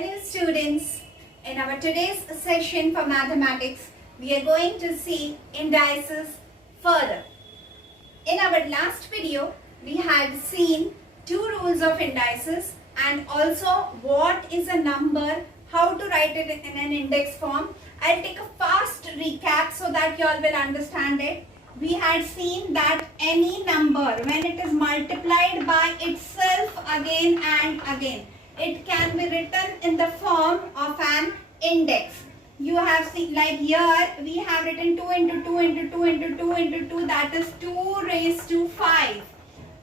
Hello students, in our today's session for mathematics, we are going to see indices further. In our last video, we had seen two rules of indices and also what is a number, how to write it in an index form. I'll take a fast recap so that you all will understand it. We had seen that any number, when it is multiplied by itself again and again, it can be written in the form of an index. You have seen, like here we have written 2 into 2 into 2 into 2 into 2, that is 2 raised to 5.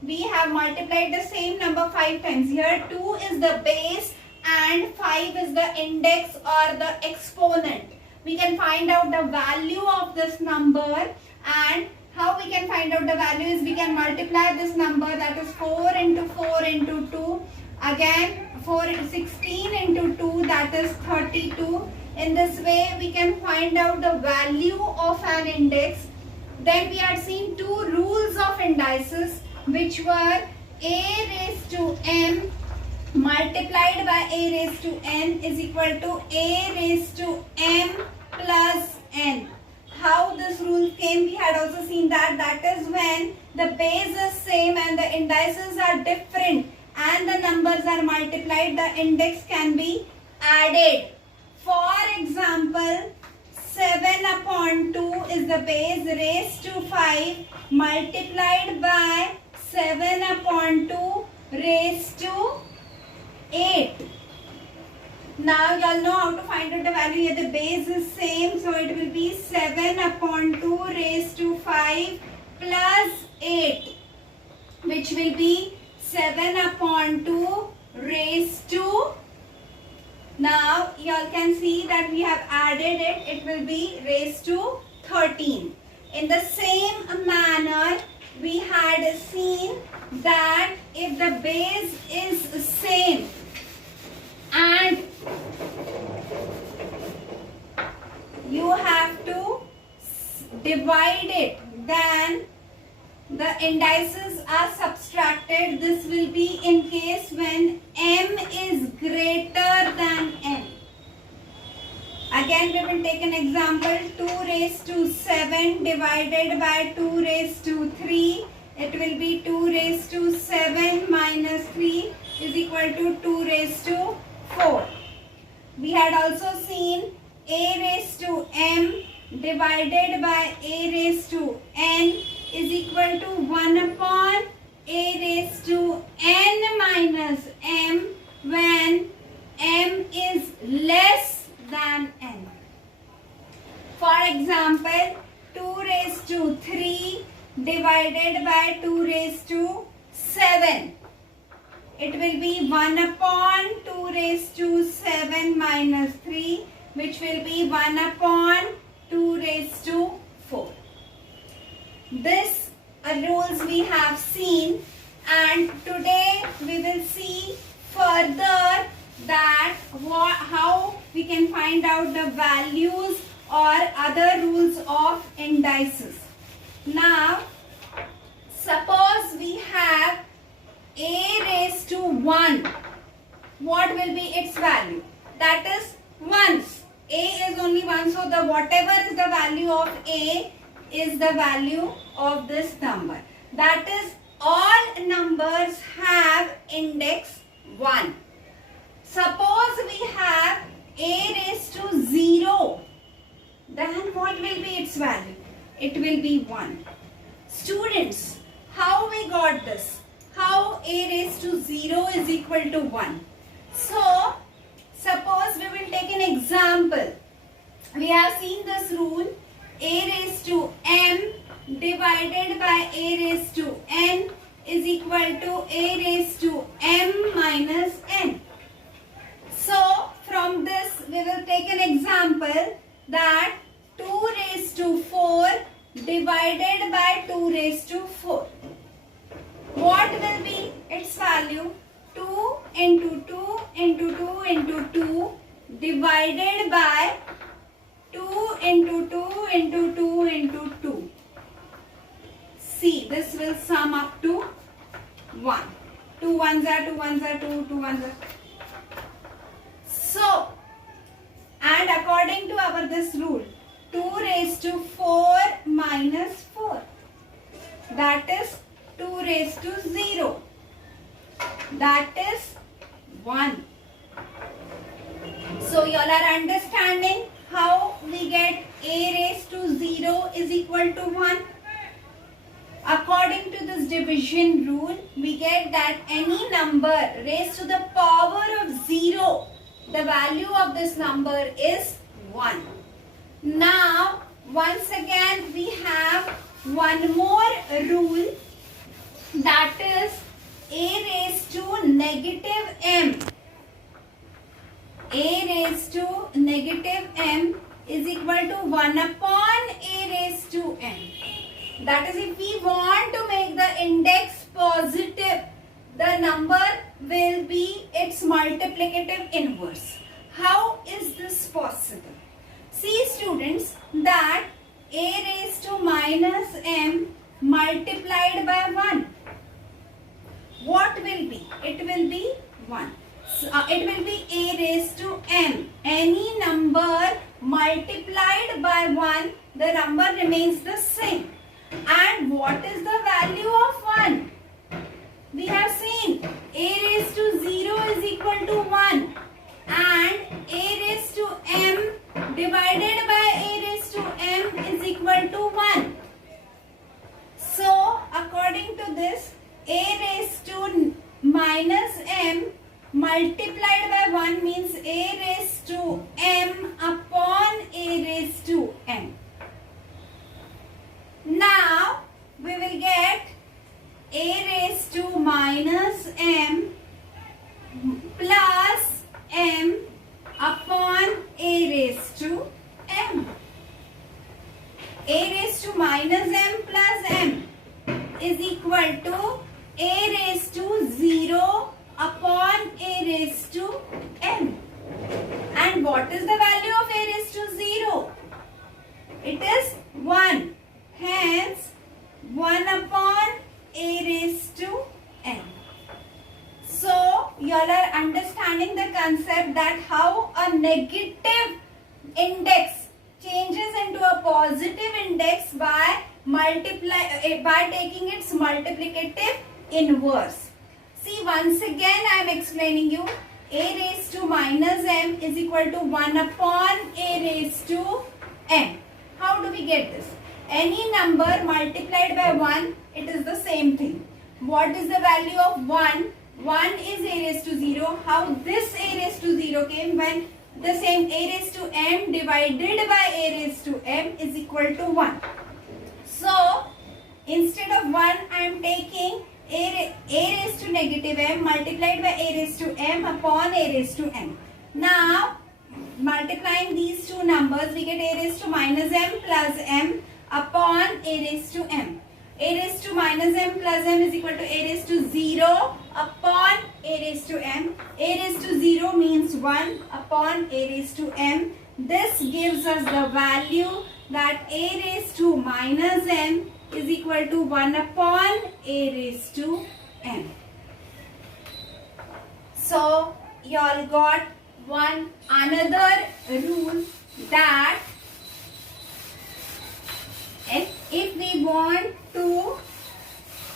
We have multiplied the same number 5 times. Here 2 is the base and 5 is the index or the exponent. We can find out the value of this number, and how we can find out the value is we can multiply this number, that is 4 into 4 into 2. Again 16 into 2, that is 32. In this way we can find out the value of an index. Then we had seen two rules of indices, which were a raised to m multiplied by a raised to n is equal to a raised to m plus n. How this rule came, we had also seen that is when the base is same and the indices are different and the numbers are multiplied, the index can be added. For example, 7 upon 2 is the base raised to 5 multiplied by 7 upon 2 raised to 8. Now you all know how to find out the value. Here the base is same, so it will be 7 upon 2 raised to 5 plus 8, which will be 7 upon 2 raised to, now you all can see that we have added it, it will be raised to 13. In the same manner, we had seen that if the base is same and you have to divide it, then the indices are subtracted. This will be in case when m is greater than n. Again we will take an example, 2 raised to 7 divided by 2 raised to 3. It will be 2 raised to 7 minus 3 is equal to 2 raised to 4. We had also seen a raised to m divided by a raised to n is equal to 1 upon a raised to n minus m when m is less than n. For example, 2 raised to 3 divided by 2 raised to 7. It will be 1 upon 2 raised to 7 minus 3, which will be 1 upon 2 raised to 4. This rules we have seen, and today we will see further that how we can find out the values or other rules of indices. Now, suppose we have a raised to 1. What will be its value? That is ones. A is only 1, so the whatever is the value of a is the value of this number. That is, all numbers have index 1. Suppose we have a raised to 0, then what will be its value? It will be 1. Students, how we got this? How a raised to 0 is equal to 1? So, suppose we will take an example. We have seen this rule, a raised to m divided by a raised to n is equal to a raised to m minus n. So, from this we will take an example that 2 raised to 4 divided by 2 raised to 4. What will be its value? 2 into 2 into 2 into 2 divided by 2 into 2 into 2 into 2. See, this will sum up to 1. 2 ones are 2 ones are 2, 2 ones are. this rule. 2 raised to 4 minus 4. That is 2 raised to 0. That is 1. So you all are understanding how we get a raised to 0 is equal to 1. According to this division rule, we get that any number raised to the power of 0, the value of this number is 1. Now, once again we have one more rule, that is a raised to negative m. A raised to negative m is equal to 1 upon a raised to m. That is, if we want to make the index positive, the number will be its multiplicative inverse. How is this possible? See students, that a raised to minus m multiplied by 1. What will be? It will be 1. So, it will be a raised to m. Any number multiplied by 1, the number remains the same. And what is the value of 1? We have seen a raised to 0 is equal to 1 and a raised to m divided by a raised to m is equal to 1. So, according to this, a raised to minus m multiplied by 1 means a raised to m upon a raised to m. Now, we will get a raised to minus m plus m upon a raised to m. A raised to minus m plus m is equal to a raised to 0 upon a raised to m. And what is the value of a raised to 0? It is 1. Hence, 1 upon a raised to n. So, you all are understanding the concept that how a negative index changes into a positive index by taking its multiplicative inverse. See, once again I am explaining you, a raised to minus m is equal to 1 upon a raised to m. How do we get this? Any number multiplied by 1, it is the same thing. What is the value of 1? 1 is a raised to 0. How this a raised to 0 came? When the same a raised to m divided by a raised to m is equal to 1. So, instead of 1, I am taking a raised to negative m multiplied by a raised to m upon a raised to m. Now, multiplying these two numbers, we get a raised to minus m plus m upon a raised to m. A raised to minus m plus m is equal to a raised to 0 upon a raised to m. A raised to 0 means 1 upon a raised to m. This gives us the value that a raised to minus m is equal to 1 upon a raised to m. So, you all got one another rule, that if we want to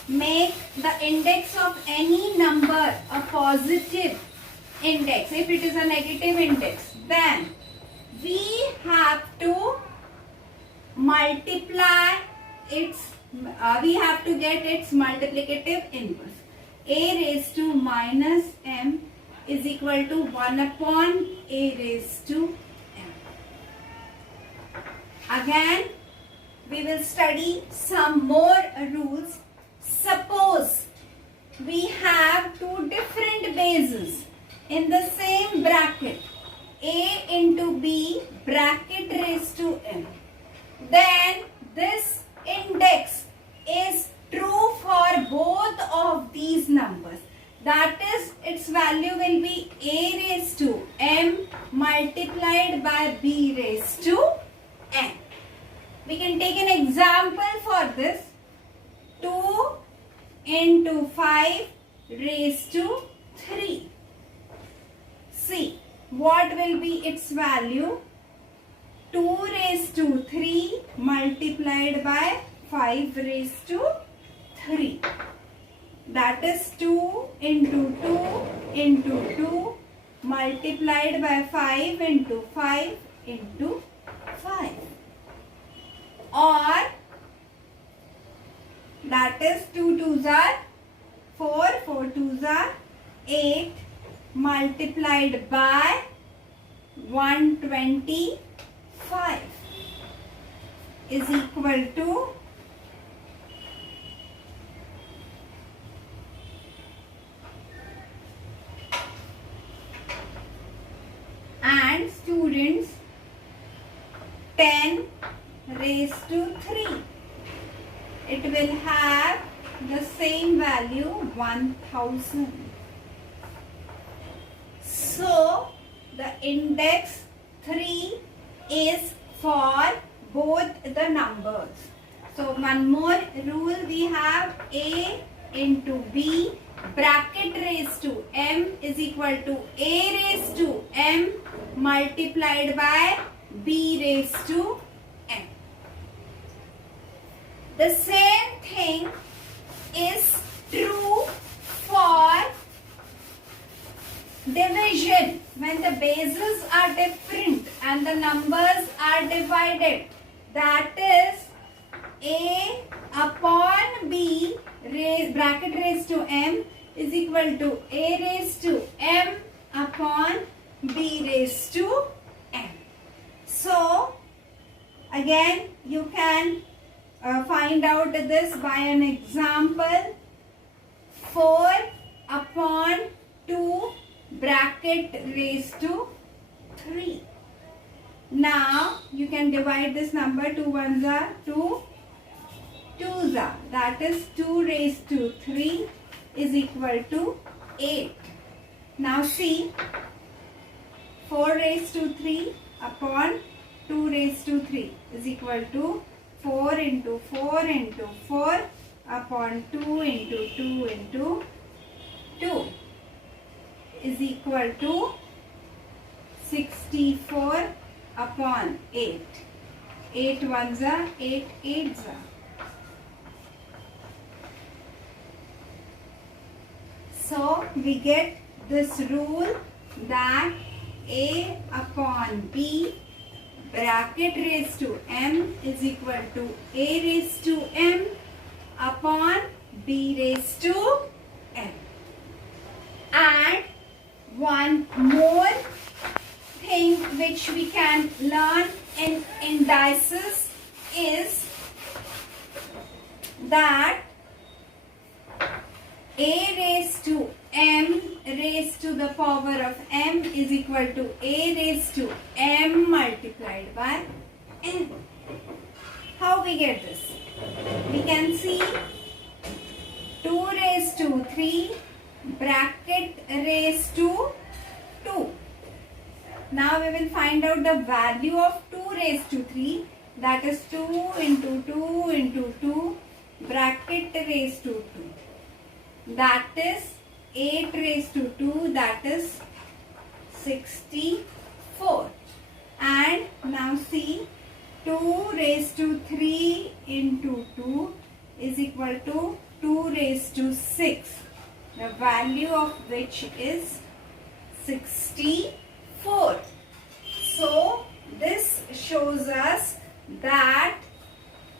make the index of any number a positive index, if it is a negative index, then we have to multiply its, we have to get its multiplicative inverse. A raised to minus m is equal to 1 upon a raised to m. Again, we will study some more rules. Suppose we have two different bases in the same bracket, a into b bracket raised to m. Then this index is true for both of these numbers. That is, its value will be a raised to m multiplied by b raised to n. We can take an example for this. 2 into 5 raised to 3. See, what will be its value? 2 raised to 3 multiplied by 5 raised to 3. That is 2 into 2 into 2 multiplied by 5 into 5 into 5. Or that is 2 twos are 4, 4 twos are 8 multiplied by 125 is equal to and students 10 raised to 3. It will have the same value 1000. So the index 3 is for both the numbers. So one more rule we have, A into B bracket raised to m is equal to A raised to m multiplied by B raised to m. The same thing is true for division. When the bases are different and the numbers are divided, that is A upon B bracket raised to m is equal to A raised to m upon B raised to m. So again you can find out this by an example. 4 upon 2 bracket raised to 3. Now you can divide this number. 2 ones are 2 twos are, that is 2 raised to 3 is equal to 8. Now see, 4 raised to 3 upon 2 raised to 3 is equal to 4 into 4 into 4 upon 2 into 2 into 2 is equal to 64 upon 8. 8 ones are 8 eights are. So we get this rule that A upon B bracket raised to m is equal to A raised to m upon B raised to m. And one more thing which we can learn in indices is that A raised to m raised to the power of m is equal to A raised to m multiplied by n. How we get this? We can see 2 raised to 3 bracket raised to 2. Now we will find out the value of 2 raised to 3, that is 2 into 2 into 2 bracket raised to 2. That is 8 raised to 2, that is 64. And now see, 2 raised to 3 into 2 is equal to 2 raised to 6, the value of which is 64. So this shows us that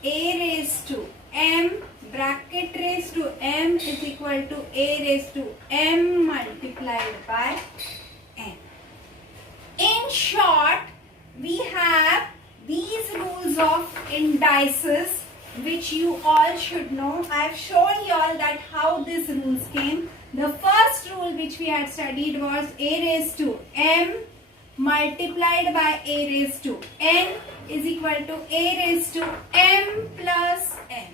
A raised to m bracket raised to m is equal to A raised to m multiplied by n. In short, we have these rules of indices which you all should know. I have shown you all that how these rules came. The first rule which we had studied was A raised to m multiplied by A raised to n is equal to A raised to m plus n.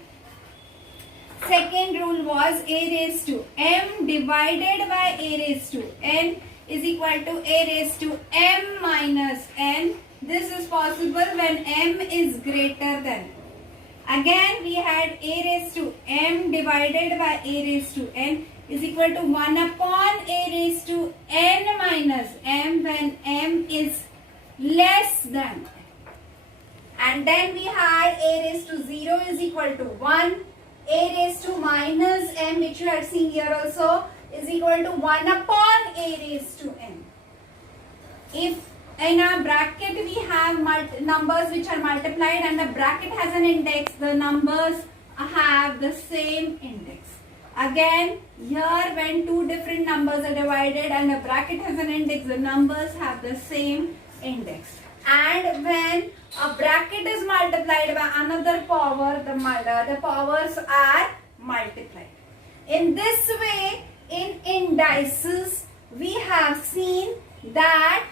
Second rule was A raised to m divided by A raised to n is equal to A raised to m minus n. This is possible when m is greater than. Again we had A raised to m divided by A raised to n is equal to 1 upon A raised to n minus m when m is less than. then we had a raised to 0 is equal to 1. A raised to minus m, which you had seen here also, is equal to 1 upon a raised to n. If in a bracket we have numbers which are multiplied and the bracket has an index, the numbers have the same index. Again, here when two different numbers are divided and a bracket has an index, the numbers have the same index. And when a bracket is multiplied by another power, the powers are multiplied. In this way, in indices, we have seen that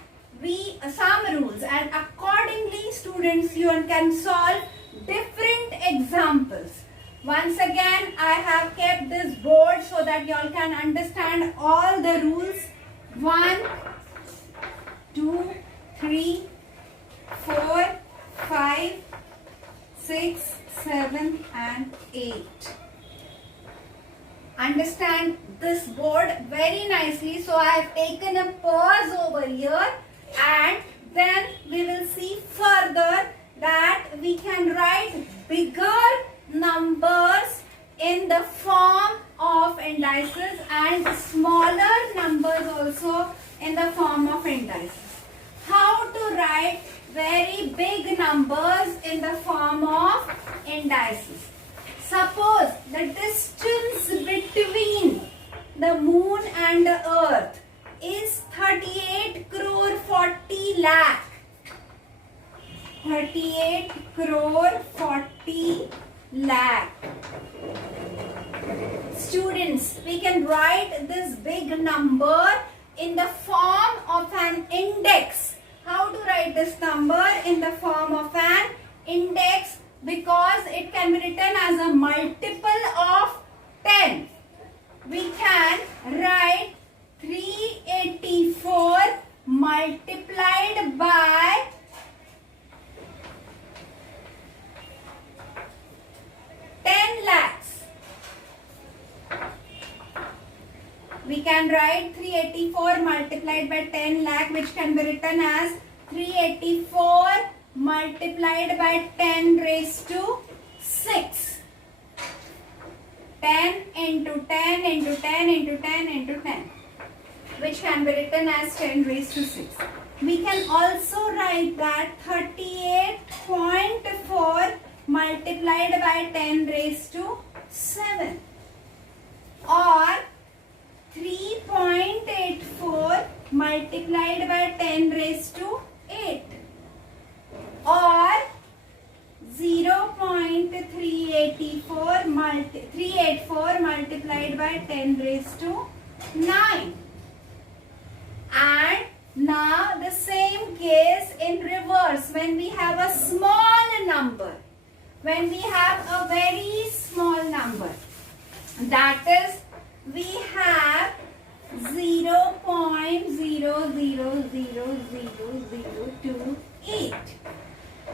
some rules, and accordingly students, you can solve different examples. Once again, I have kept this board so that you all can understand all the rules. 1, 2, 3, 4, 5, 6, 7 and 8. Understand this board very nicely. So I have taken a pause over here, and then we will see further that we can write bigger numbers in the form of indices and smaller numbers also in the form of indices. How to write very big numbers in the form of indices? Suppose the distance between the moon and the earth is 38 crore 40 lakh. 38 crore 40 lakh. Students, we can write this big number in the form of an index. How to write this number in the form of an index? Because it can be written as a multiple of 10. We can write 384 multiplied by 10 lakhs. We can write 384 multiplied by 10 lakh, which can be written as 384 multiplied by 10 raised to 6. 10 into 10 into 10 into 10 into 10, which can be written as 10 raised to 6. We can also write that 38.4 multiplied by 10 raised to 7, or 3.84 multiplied by 10 raised to 8, or 0.384 multiplied by 10 raised to 9. And now the same case in reverse, when we have a small number, when we have a very small number, that is, we have 0.00000028.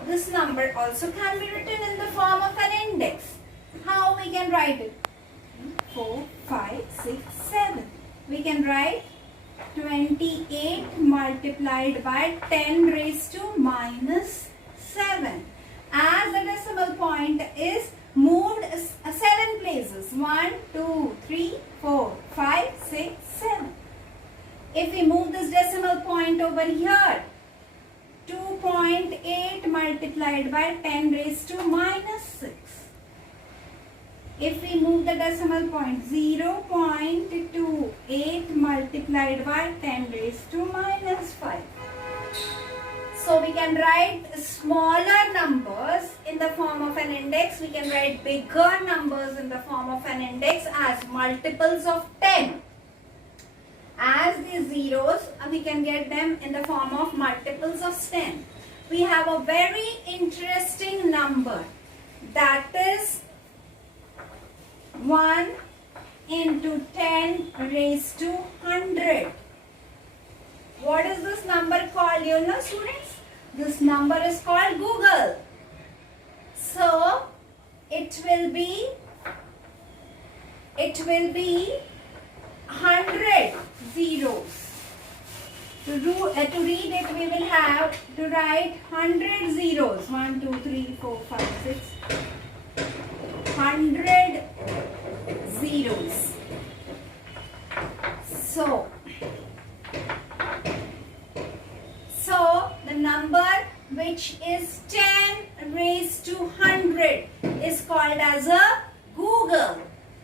This number also can be written in the form of an index. How we can write it? 4, 5, 6, 7. We can write 28 multiplied by 10 raised to minus 7. As the decimal point is moved 7 places. 1, 2, 3, 4, 5, 6, 7. If we move this decimal point over here, 2.8 multiplied by 10 raised to minus 6. If we move the decimal point, 0.28 multiplied by 10 raised to minus 5. So we can write smaller numbers in the form of an index. We can write bigger numbers in the form of an index as multiples of 10. As these zeros, we can get them in the form of multiples of 10. We have a very interesting number, that is 1 into 10 raised to 100. What is this number called, you know, students? This number is called Google. So it will be 100 zeros. To read it, we will have to write 100 zeros. 1, 2, 3, 4, 5, 6. 100 zeros. So the number which is 10 raised to 100 is called as a Google.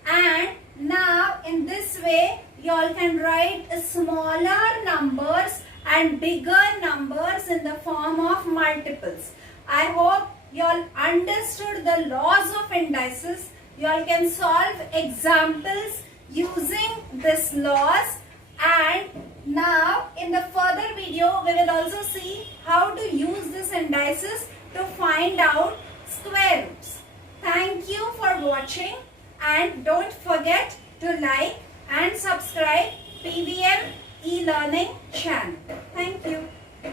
And now in this way you all can write smaller numbers and bigger numbers in the form of multiples. I hope you all understood the laws of indices. You all can solve examples using this laws. And now in the further video we will also see how to use this indices to find out square roots. Thank you for watching, and don't forget to like and subscribe PVM e-learning channel. Thank you.